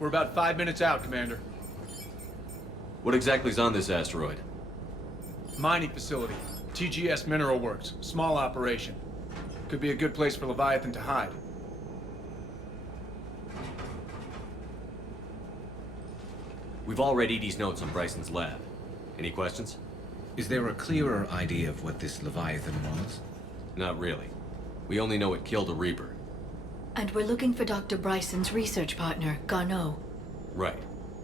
We're about 5 minutes out, Commander. What exactly is on this asteroid? Mining facility. TGS Mineral Works. Small operation. Could be a good place for Leviathan to hide. We've all read Edie's notes on Bryson's lab. Any questions? Is there a clearer idea of what this Leviathan was? Not really. We only know it killed a Reaper. And we're looking for Dr. Bryson's research partner, Garneau. Right.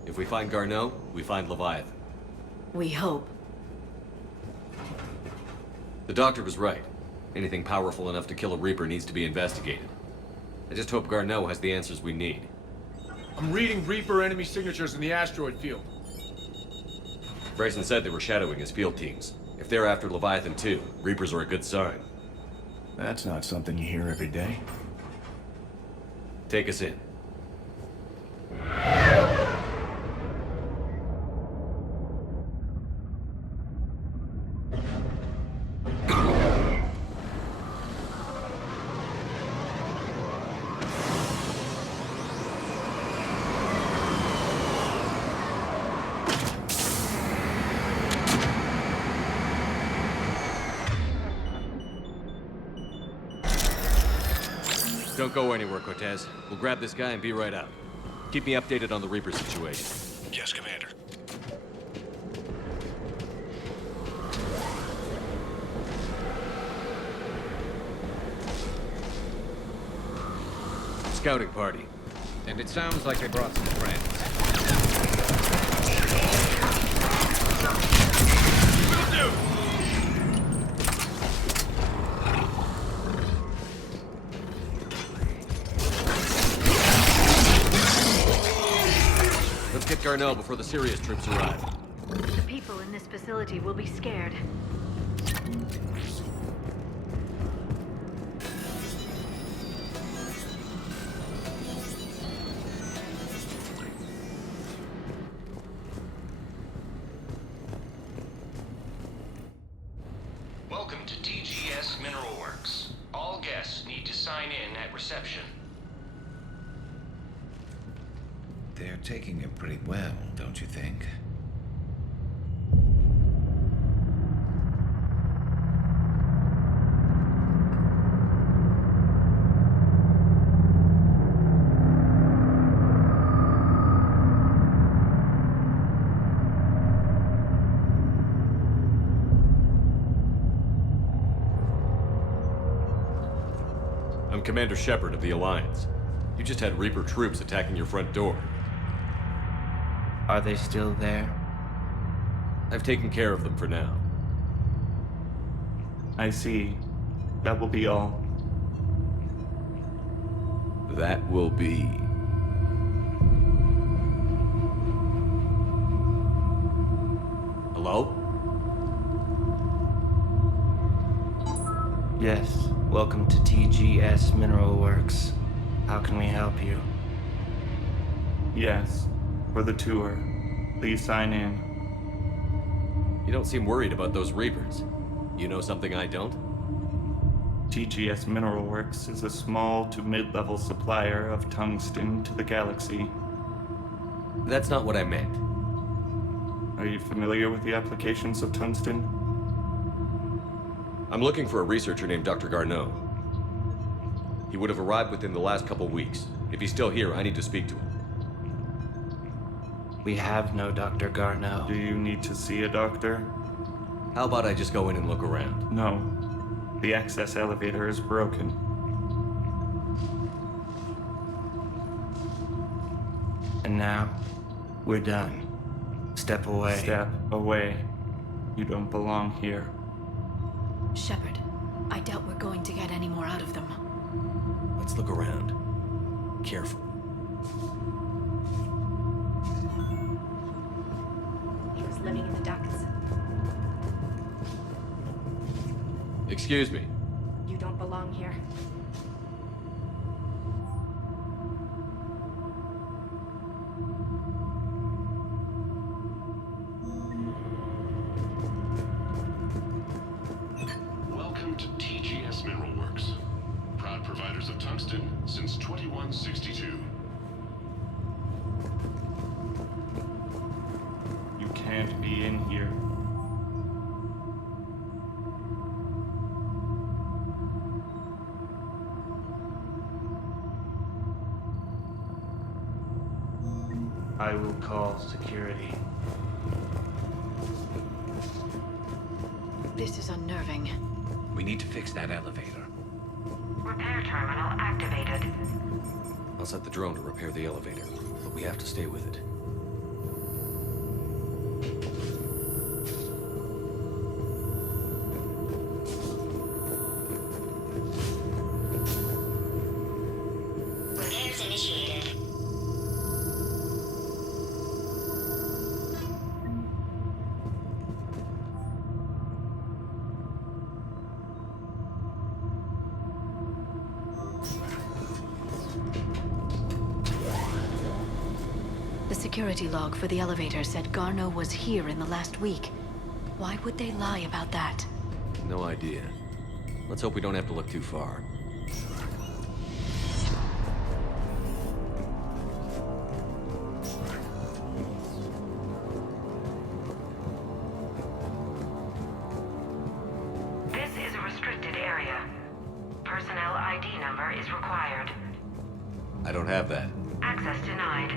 If we find Garneau, we find Leviathan. We hope. The doctor was right. Anything powerful enough to kill a Reaper needs to be investigated. I just hope Garneau has the answers we need. I'm reading Reaper enemy signatures in the asteroid field. Bryson said they were shadowing his field teams. If they're after Leviathan too, Reapers are a good sign. That's not something you hear every day. Take us in. Don't go anywhere, Cortez. We'll grab this guy and be right out. Keep me updated on the Reaper situation. Yes, Commander. Scouting party. And it sounds like they brought some friends. Let's get Garneau before the serious troops arrive. The people in this facility will be scared. Welcome to TGS Mineral Works. All guests need to sign in at reception. They're taking it pretty well, don't you think? I'm Commander Shepard of the Alliance. You just had Reaper troops attacking your front door. Are they still there? I've taken care of them for now. I see. That will be all. That will be... Hello? Yes. Welcome to TGS Mineral Works. How can we help you? Yes. For the tour. Please sign in. You don't seem worried about those Reapers. You know something I don't? TGS Mineral Works is a small to mid-level supplier of tungsten to the galaxy. That's not what I meant. Are you familiar with the applications of tungsten? I'm looking for a researcher named Dr. Garneau. He would have arrived within the last couple weeks. If he's still here, I need to speak to him. We have no Dr. Garneau. Do you need to see a doctor? How about I just go in and look around? No. The access elevator is broken. And now, we're done. Step away. Step away. You don't belong here. Shepard, I doubt we're going to get any more out of them. Let's look around. Careful. He was living in the ducts. Excuse me. You don't belong here. Welcome to TGS Mineral Works. Proud providers of tungsten since 2162. You can't be in here. I will call security. This is unnerving. We need to fix that elevator. Repair terminal activated. I'll set the drone to repair the elevator, but we have to stay with it. Repairs initiated. The security log for the elevator said Garneau was here in the last week. Why would they lie about that? No idea. Let's hope we don't have to look too far. This is a restricted area. Personnel ID number is required. I don't have that. Access denied.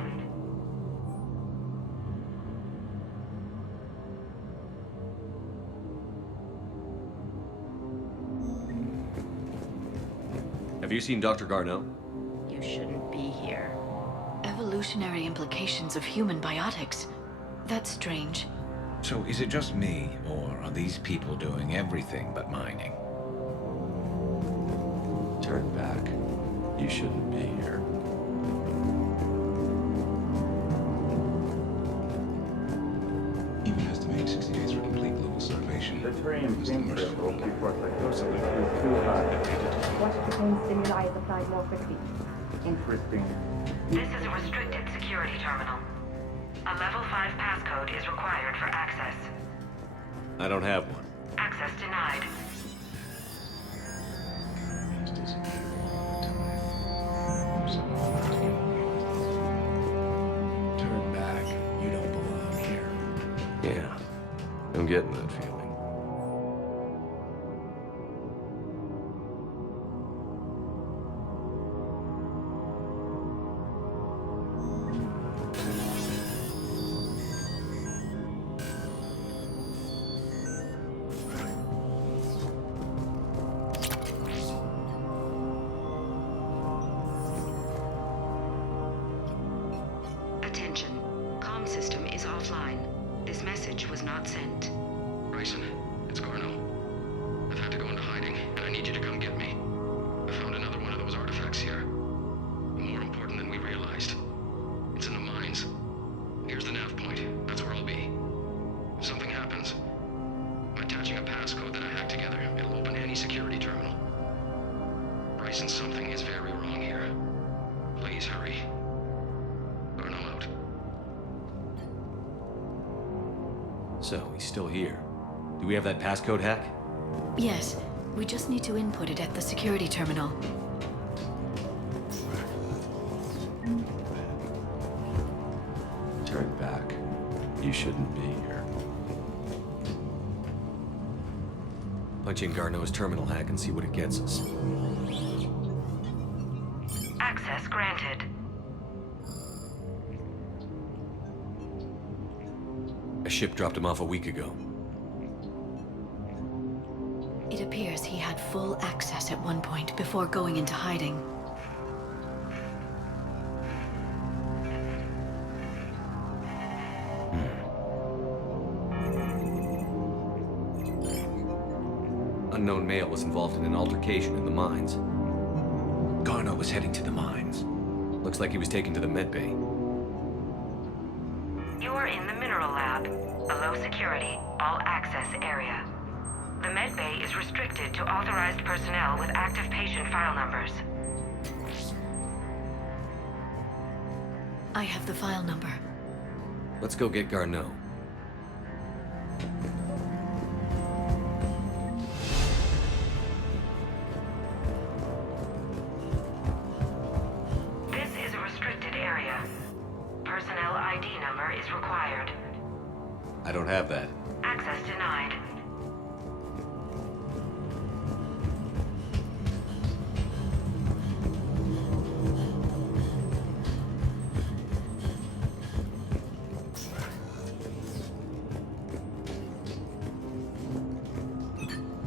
Have you seen Dr. Garneau? You shouldn't be here. Evolutionary implications of human biotics. That's strange. So is it just me, or are these people doing everything but mining? Turn back. You shouldn't be here. Even estimating 60 days for complete global starvation. The terrain seems critical before psychosis grew too high. What if the pain stimuli is applied more quickly? Interesting. This is a restricted security terminal. A level 5 passcode is required for access. I don't have one. Access denied. Turn back. You don't belong here. Yeah, I'm getting that feeling. Attention. Comm system is offline. This message was not sent. Bryson, it's Garneau. I've had to go into hiding, and I need you to come get me. I found another one of those artifacts here. More important than we realized. It's in the mines. Here's the nav point. That's where I'll be. If something happens, I'm attaching a passcode that I hacked together. It'll open any security terminal. Bryson, something is very wrong here. Please hurry. Garneau out. So, he's still here. Do we have that passcode hack? Yes, we just need to input it at the security terminal. Turn back. You shouldn't be here. Punch in Garneau's terminal hack and see what it gets us. Access granted. A ship dropped him off a week ago. It appears he had full access at one point before going into hiding. Unknown male was involved in an altercation in the mines. Garneau was heading to the mines. Looks like he was taken to the medbay. You are in the mineral lab, a low security, all access area. The medbay is restricted to authorized personnel with active patient file numbers. I have the file number. Let's go get Garneau. This is a restricted area. Personnel ID number is required. I don't have that. Access denied.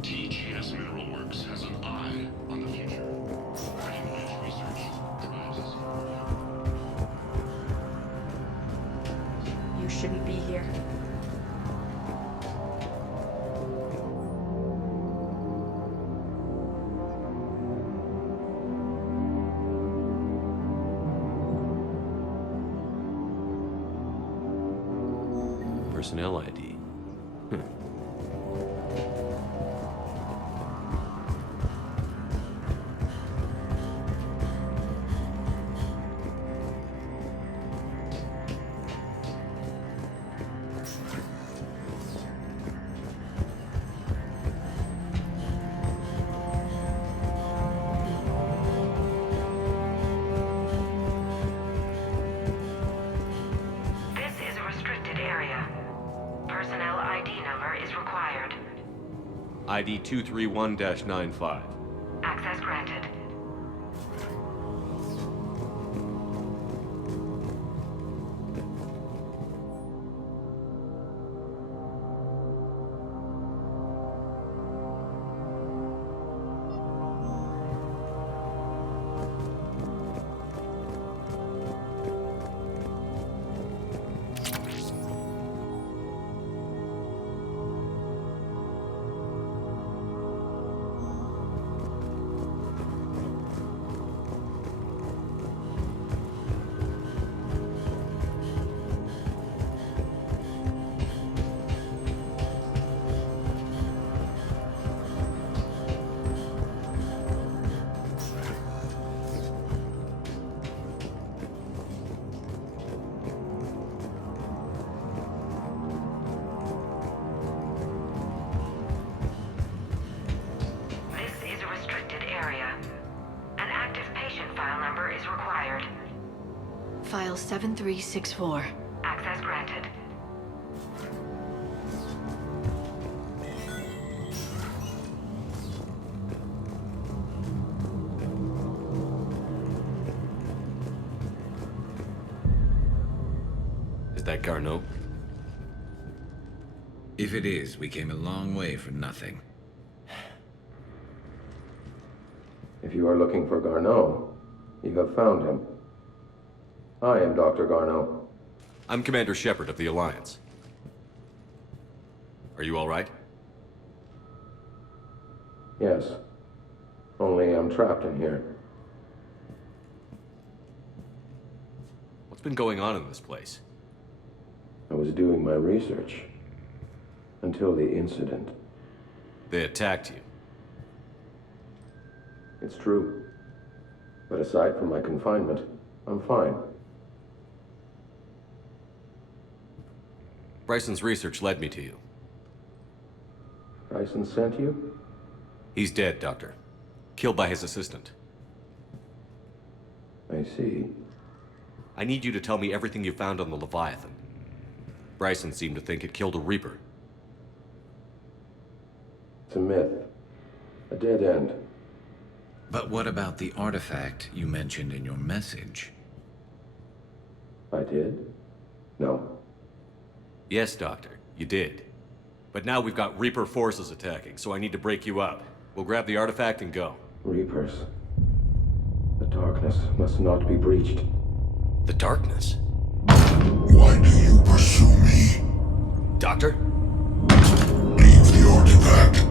TGS Mineral Works has an eye on the future. Cutting-edge research drives us. You shouldn't be here. Personnel ID. This is a restricted area. Personnel ID number is required. ID 231-95. Access granted. This is a restricted area. An active patient file number is required. File 7364. Access granted. Is that Garneau? If it is, we came a long way for nothing. If you are looking for Garneau, you have found him. I am Dr. Garneau. I'm Commander Shepard of the Alliance. Are you all right? Yes. Only I'm trapped in here. What's been going on in this place? I was doing my research. Until the incident. They attacked you. It's true. But aside from my confinement, I'm fine. Bryson's research led me to you. Bryson sent you? He's dead, Doctor. Killed by his assistant. I see. I need you to tell me everything you found on the Leviathan. Bryson seemed to think it killed a Reaper. It's a myth. A dead end. But what about the artifact you mentioned in your message? I did? No. Yes, Doctor, you did. But now we've got Reaper forces attacking, so I need to break you up. We'll grab the artifact and go. Reapers. The darkness must not be breached. The darkness? Why do you pursue me? Doctor? Leave the artifact.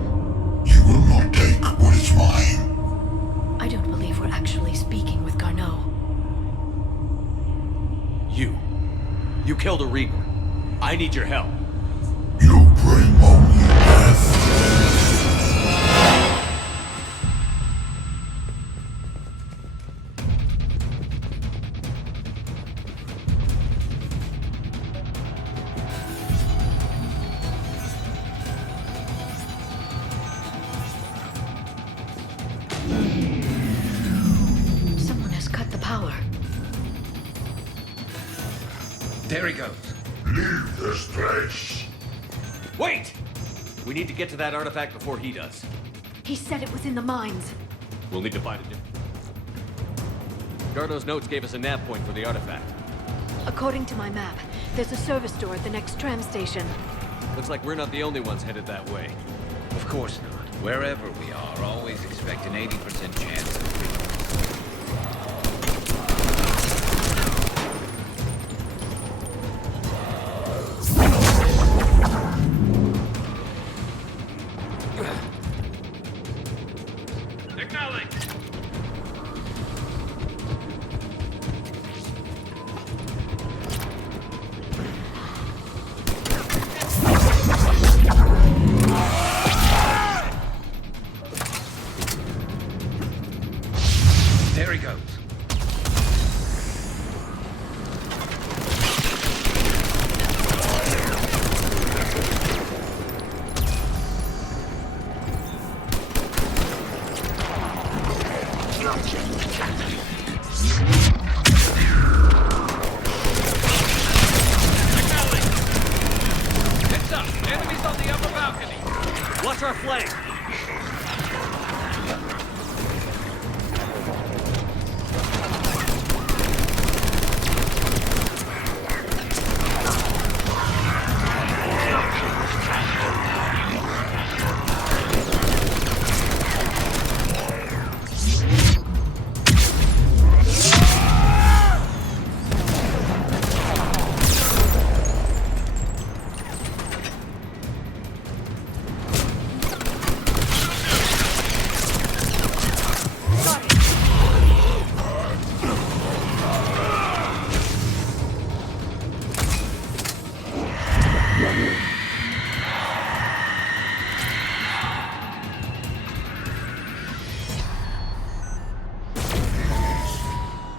You will not take what is mine. I don't believe we're actually speaking with Garneau. You killed a Reaper. I need your help. You bring only death. Someone has cut the power. There he goes. Leave this place. Wait! We need to get to that artifact before he does. He said it was in the mines. We'll need to find it. Garneau's notes gave us a nav point for the artifact. According to my map, there's a service door at the next tram station. Looks like we're not the only ones headed that way. Of course not. Wherever we are, always expect an 80% chance of being. There he goes. Heads up! Enemies on the upper balcony! Watch our flank!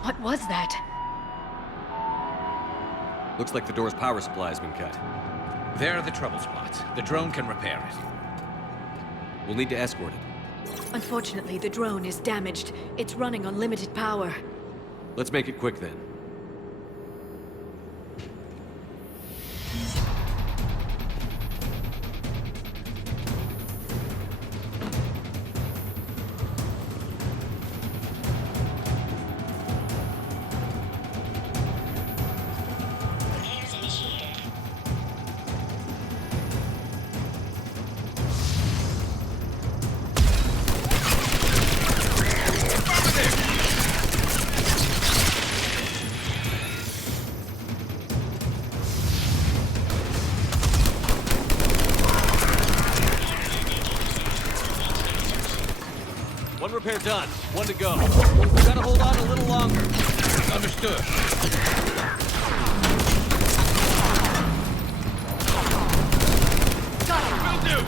What was that? Looks like the door's power supply has been cut. There are the trouble spots. The drone can repair it. We'll need to escort it. Unfortunately, the drone is damaged. It's running on limited power. Let's make it quick then. One repair done. One to go. We gotta hold on a little longer. Understood. Will do!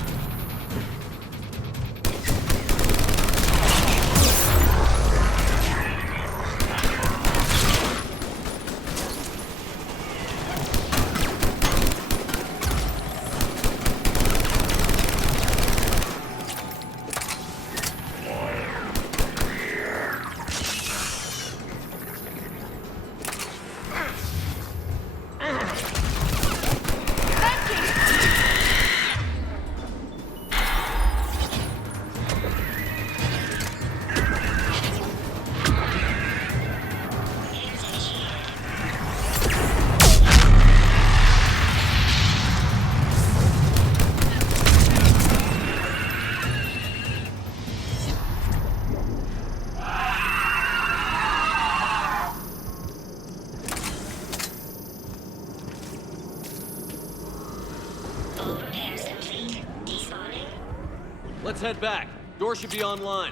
Let's head back. Door should be online.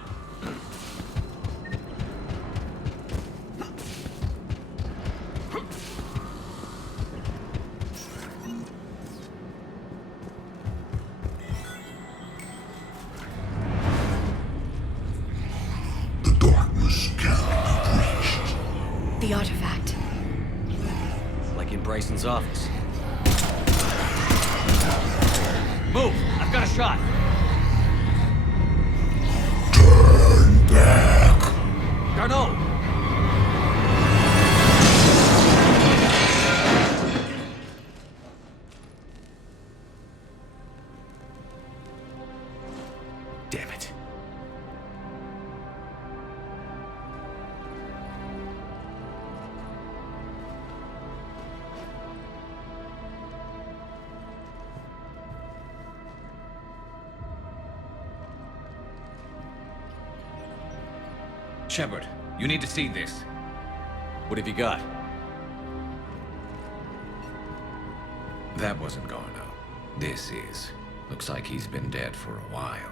The darkness can't be breached. The artifact. Like in Bryson's office. Move! I've got a shot! Turn back! Garneau! Damn it. Shepard, you need to see this. What have you got? That wasn't Garneau. This is. Looks like he's been dead for a while.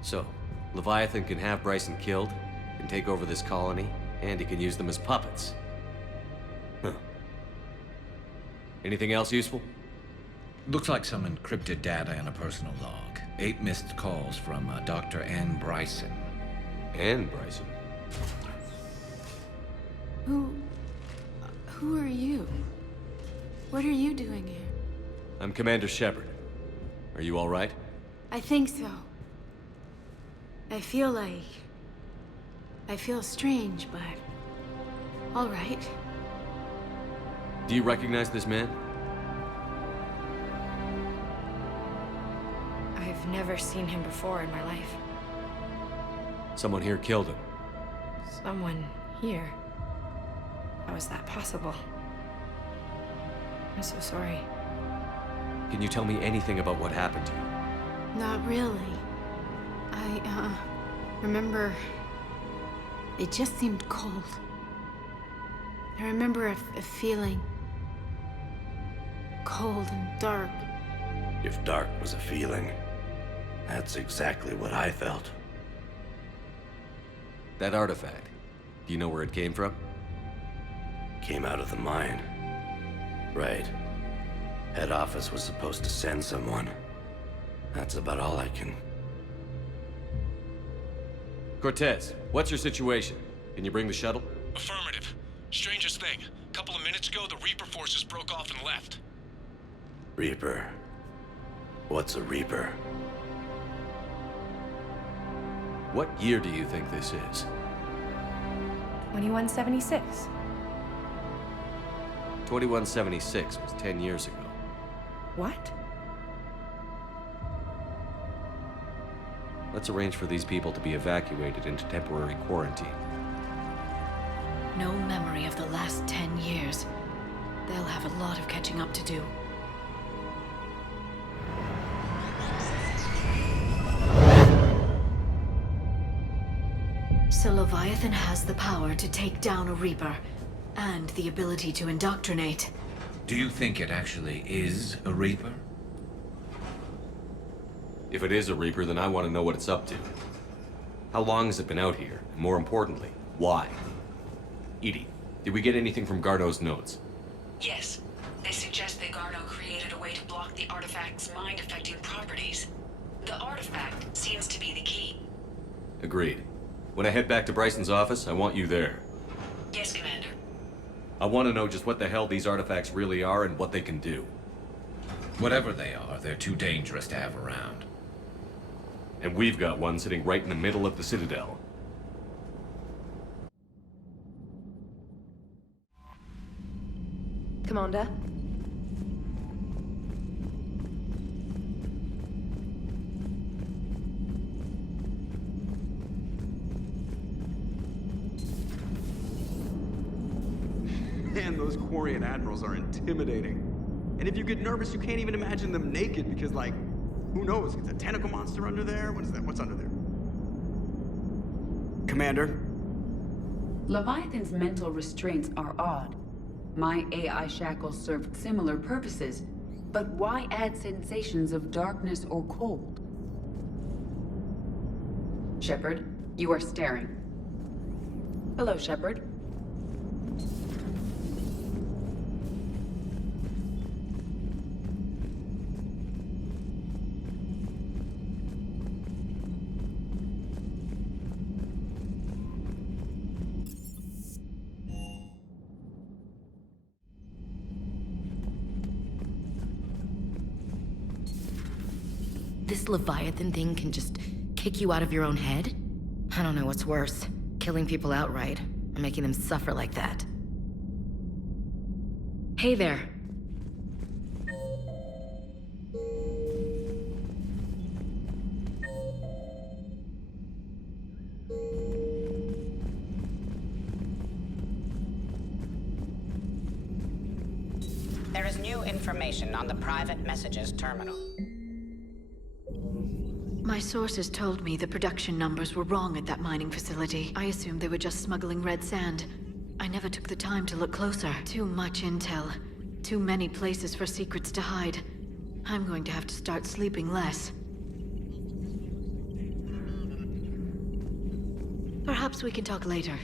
So, Leviathan can have Bryson killed, can take over this colony, and he can use them as puppets. Huh. Anything else useful? Looks like some encrypted data in a personal log. 8 missed calls from Dr. Ann Bryson. Ann Bryson? Who are you? What are you doing here? I'm Commander Shepard. Are you all right? I think so. I feel strange, but all right. Do you recognize this man? I've never seen him before in my life. Someone here killed him. Someone here? How is that possible? I'm so sorry. Can you tell me anything about what happened to you? Not really. I remember it just seemed cold. I remember a feeling cold and dark. If dark was a feeling, that's exactly what I felt. That artifact, do you know where it came from? Came out of the mine. Right. Head office was supposed to send someone. That's about all I can... Cortez, what's your situation? Can you bring the shuttle? Affirmative. Strangest thing. A couple of minutes ago, the Reaper forces broke off and left. Reaper. What's a Reaper? What year do you think this is? 2176. 2176 was 10 years ago. What? Let's arrange for these people to be evacuated into temporary quarantine. No memory of the last 10 years. They'll have a lot of catching up to do. So Leviathan has the power to take down a Reaper, and the ability to indoctrinate. Do you think it actually is a Reaper? If it is a Reaper, then I want to know what it's up to. How long has it been out here? And more importantly, why? Edie, did we get anything from Garneau's notes? Yes. They suggest that Garneau created a way to block the artifact's mind-affecting properties. The artifact seems to be the key. Agreed. When I head back to Bryson's office, I want you there. Yes, Commander. I want to know just what the hell these artifacts really are and what they can do. Whatever they are, they're too dangerous to have around. And we've got one sitting right in the middle of the Citadel. Commander? Man, those Quarian admirals are intimidating. And if you get nervous, you can't even imagine them naked because, like, who knows? It's a tentacle monster under there? What is that? What's under there? Commander? Leviathan's mental restraints are odd. My AI shackles served similar purposes, but why add sensations of darkness or cold? Shepard, you are staring. Hello, Shepard. This Leviathan thing can just kick you out of your own head? I don't know what's worse, killing people outright, or making them suffer like that. Hey there. There is new information on the private messages terminal. My sources told me the production numbers were wrong at that mining facility. I assumed they were just smuggling red sand. I never took the time to look closer. Too much intel. Too many places for secrets to hide. I'm going to have to start sleeping less. Perhaps we can talk later.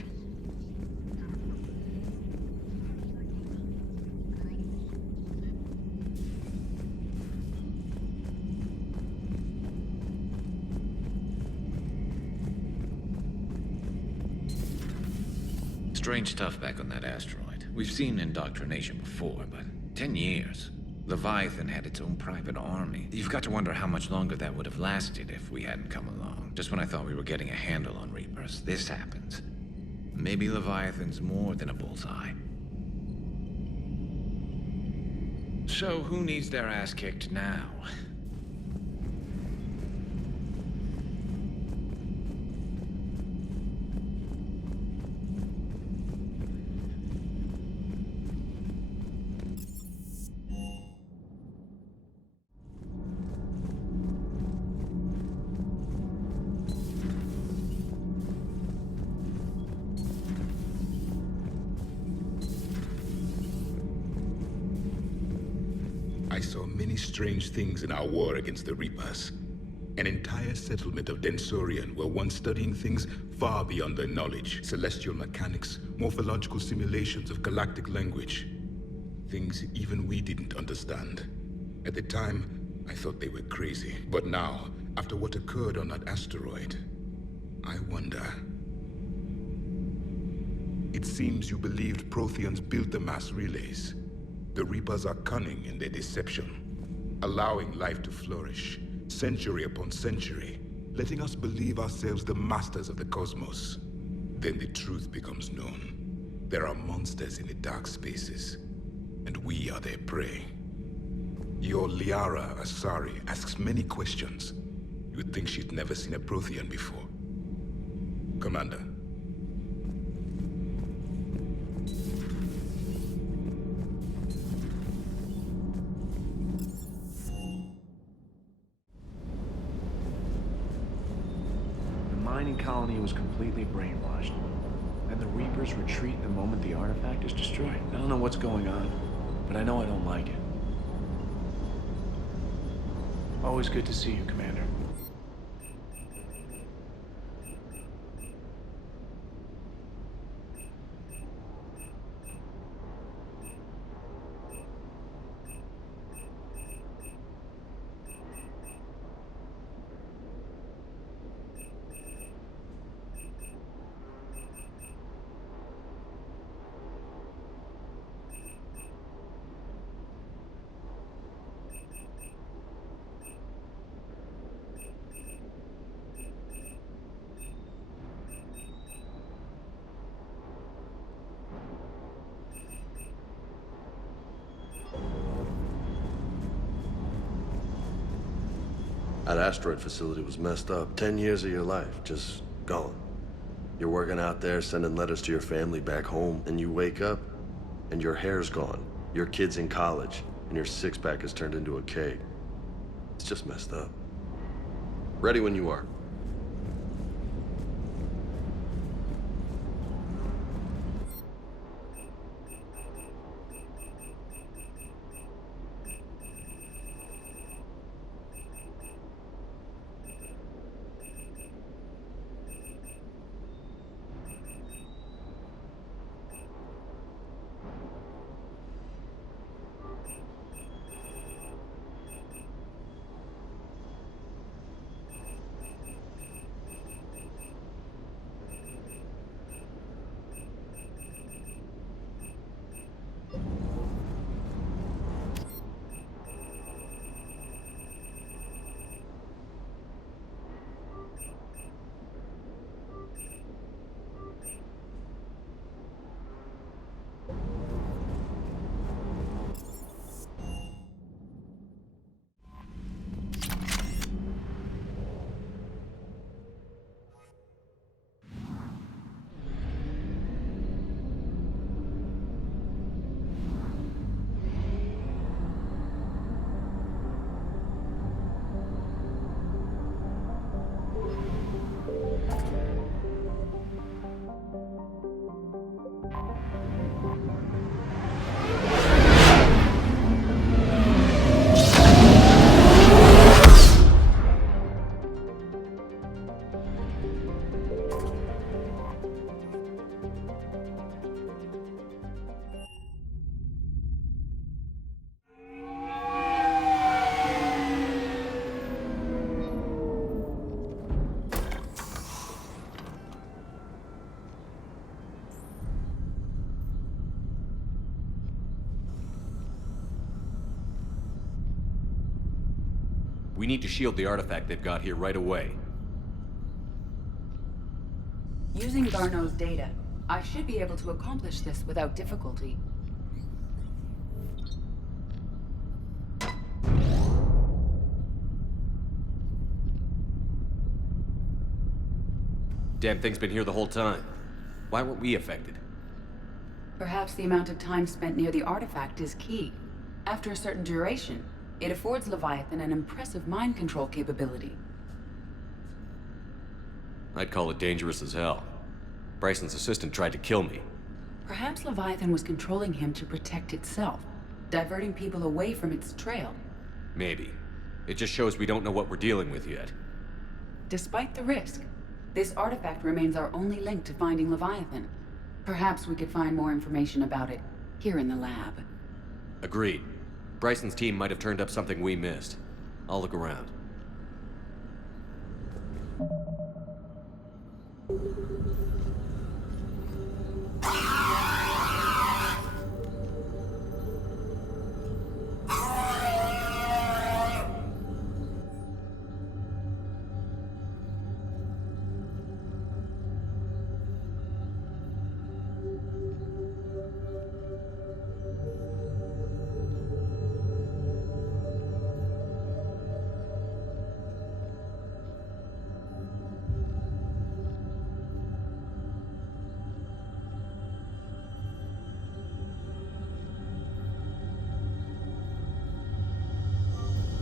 Strange stuff back on that asteroid. We've seen indoctrination before, but 10 years. Leviathan had its own private army. You've got to wonder how much longer that would have lasted if we hadn't come along. Just when I thought we were getting a handle on Reapers, this happens. Maybe Leviathan's more than a bullseye. So who needs their ass kicked now? I saw many strange things in our war against the Reapers. An entire settlement of Densorian were once studying things far beyond their knowledge. Celestial mechanics, morphological simulations of galactic language. Things even we didn't understand. At the time, I thought they were crazy. But now, after what occurred on that asteroid, I wonder. It seems you believed Protheans built the mass relays. The Reapers are cunning in their deception, allowing life to flourish, century upon century, letting us believe ourselves the masters of the cosmos. Then the truth becomes known. There are monsters in the dark spaces, and we are their prey. Your Liara Asari asks many questions. You'd think she'd never seen a Prothean before. Commander. Mining colony was completely brainwashed. And the Reapers retreat the moment the artifact is destroyed. I don't know what's going on, but I know I don't like it. Always good to see you, Commander. That asteroid facility was messed up. 10 years of your life, just gone. You're working out there, sending letters to your family back home, and you wake up, and your hair's gone. Your kid's in college, and your six-pack has turned into a keg. It's just messed up. Ready when you are. We need to shield the artifact they've got here right away. Using Garneau's data, I should be able to accomplish this without difficulty. Damn thing's been here the whole time. Why weren't we affected? Perhaps the amount of time spent near the artifact is key. After a certain duration, it affords Leviathan an impressive mind control capability. I'd call it dangerous as hell. Bryson's assistant tried to kill me. Perhaps Leviathan was controlling him to protect itself, diverting people away from its trail. Maybe. It just shows we don't know what we're dealing with yet. Despite the risk, this artifact remains our only link to finding Leviathan. Perhaps we could find more information about it here in the lab. Agreed. Bryson's team might have turned up something we missed. I'll look around.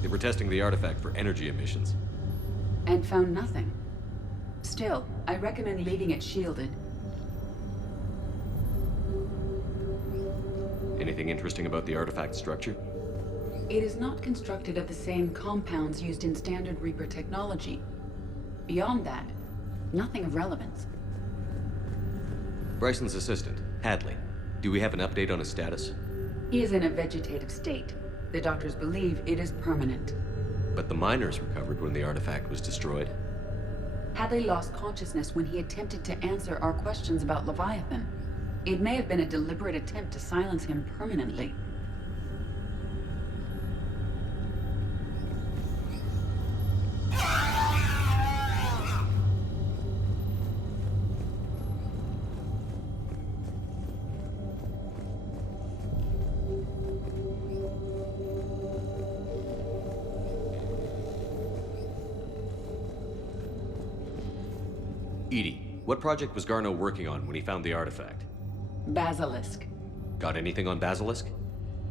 They were testing the artifact for energy emissions. And found nothing. Still, I recommend leaving it shielded. Anything interesting about the artifact structure? It is not constructed of the same compounds used in standard Reaper technology. Beyond that, nothing of relevance. Bryson's assistant, Hadley. Do we have an update on his status? He is in a vegetative state. The doctors believe it is permanent. But the miners recovered when the artifact was destroyed. Hadley lost consciousness when he attempted to answer our questions about Leviathan. It may have been a deliberate attempt to silence him permanently. Edie, what project was Garneau working on when he found the artifact? Basilisk. Got anything on Basilisk?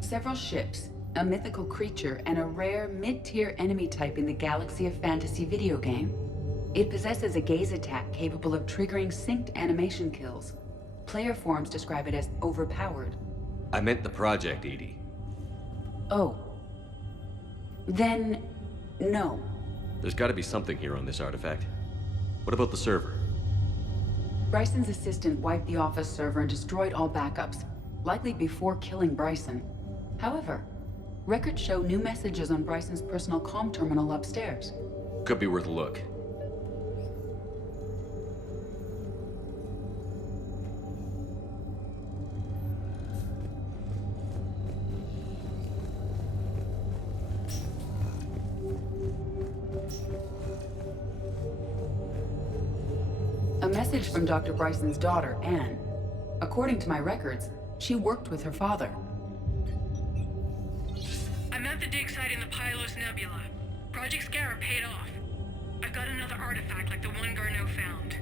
Several ships, a mythical creature, and a rare mid-tier enemy type in the Galaxy of Fantasy video game. It possesses a gaze attack capable of triggering synced animation kills. Player forums describe it as overpowered. I meant the project, Edie. Oh. Then, no. There's gotta be something here on this artifact. What about the server? Bryson's assistant wiped the office server and destroyed all backups, likely before killing Bryson. However, records show new messages on Bryson's personal comm terminal upstairs. Could be worth a look. A message from Dr. Bryson's daughter, Anne. According to my records, she worked with her father. I'm at the dig site in the Pylos Nebula. Project Scarab paid off. I've got another artifact like the one Garneau found.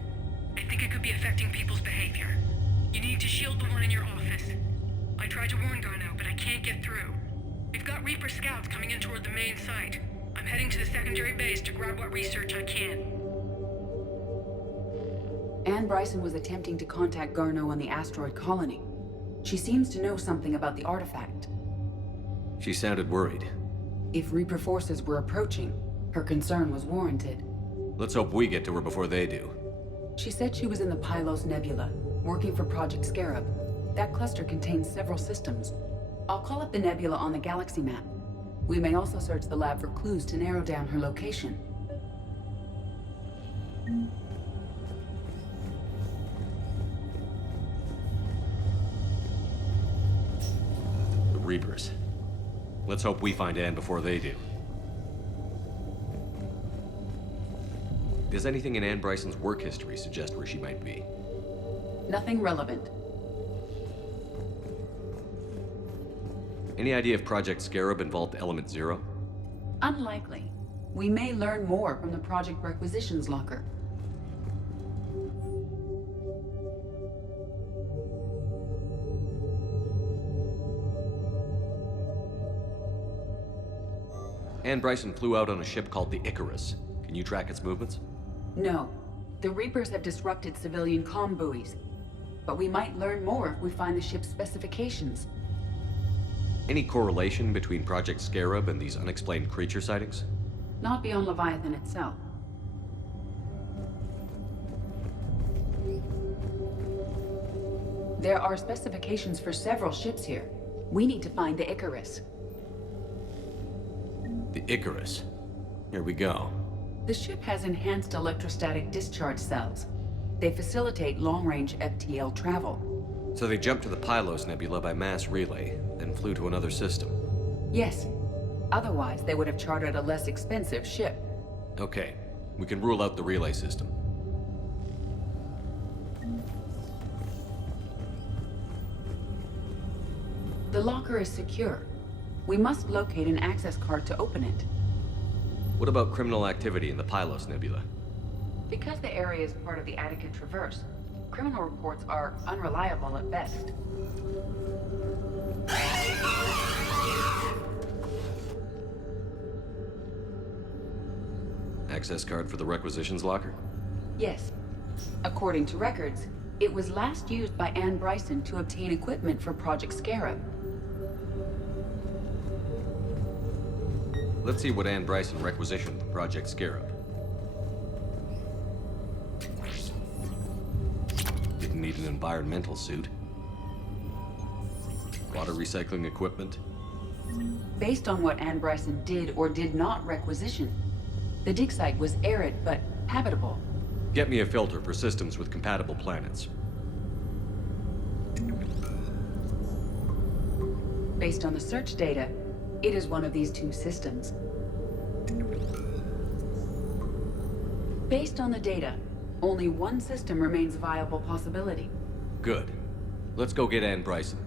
I think it could be affecting people's behavior. You need to shield the one in your office. I tried to warn Garneau, but I can't get through. We've got Reaper scouts coming in toward the main site. I'm heading to the secondary base to grab what research I can. Anne Bryson was attempting to contact Garneau on the asteroid colony. She seems to know something about the artifact. She sounded worried. If Reaper forces were approaching, her concern was warranted. Let's hope we get to her before they do. She said she was in the Pylos Nebula, working for Project Scarab. That cluster contains several systems. I'll call up the nebula on the galaxy map. We may also search the lab for clues to narrow down her location. The Reapers. Let's hope we find Anne before they do. Does anything in Anne Bryson's work history suggest where she might be? Nothing relevant. Any idea if Project Scarab involved Element Zero? Unlikely. We may learn more from the Project Requisitions locker. Anne Bryson flew out on a ship called the Icarus. Can you track its movements? No. The Reapers have disrupted civilian comm buoys. But we might learn more if we find the ship's specifications. Any correlation between Project Scarab and these unexplained creature sightings? Not beyond Leviathan itself. There are specifications for several ships here. We need to find the Icarus. The Icarus. Here we go. The ship has enhanced electrostatic discharge cells. They facilitate long-range FTL travel. So they jumped to the Pylos Nebula by mass relay, then flew to another system. Yes. Otherwise, they would have chartered a less expensive ship. Okay, we can rule out the relay system. The locker is secure. We must locate an access card to open it. What about criminal activity in the Pylos Nebula? Because the area is part of the Attica Traverse, criminal reports are unreliable at best. Access card for the requisitions locker? Yes. According to records, it was last used by Anne Bryson to obtain equipment for Project Scarab. Let's see what Anne Bryson requisitioned for Project Scarab. Didn't need an environmental suit. Water recycling equipment. Based on what Anne Bryson did or did not requisition, the dig site was arid but habitable. Get me a filter for systems with compatible planets. Based on the search data, it is one of these two systems. Based on the data, only one system remains a viable possibility. Good. Let's go get Anne Bryson.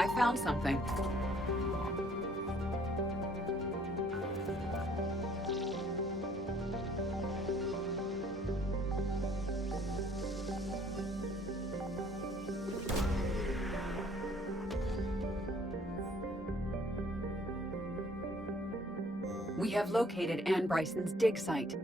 I found something. We have located Anne Bryson's dig site.